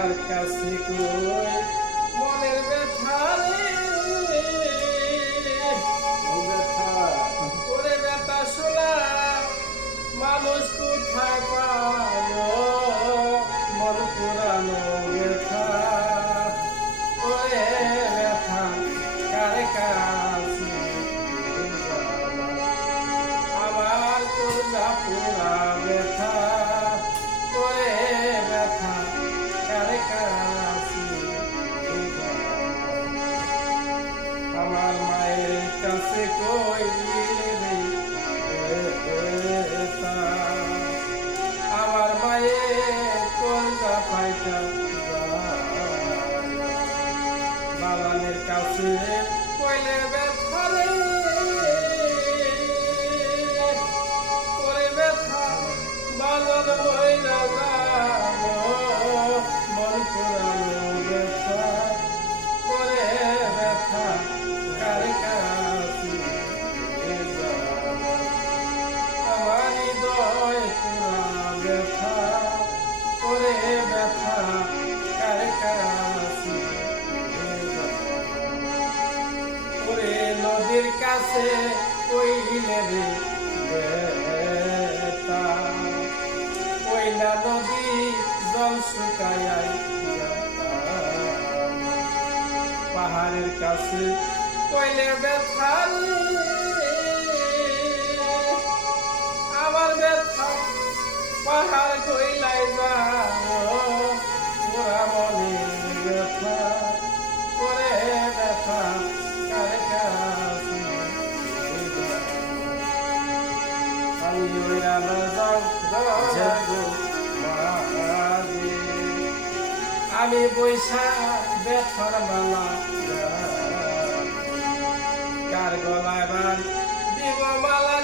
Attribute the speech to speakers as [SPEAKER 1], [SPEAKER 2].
[SPEAKER 1] কার কাছে কই কাছে। আমার মায়ের কোনটা পাইটা বাগানের কাছে কইলে নদীর কাছে কইলে রে ওই নদী জল শুকায় পাহাড়ের কাছে কইলে ব্যথা। আমার ব্যথা পাহাড় আমি বৈশা ব্যথার মালা কার গলায় বান দিব মালা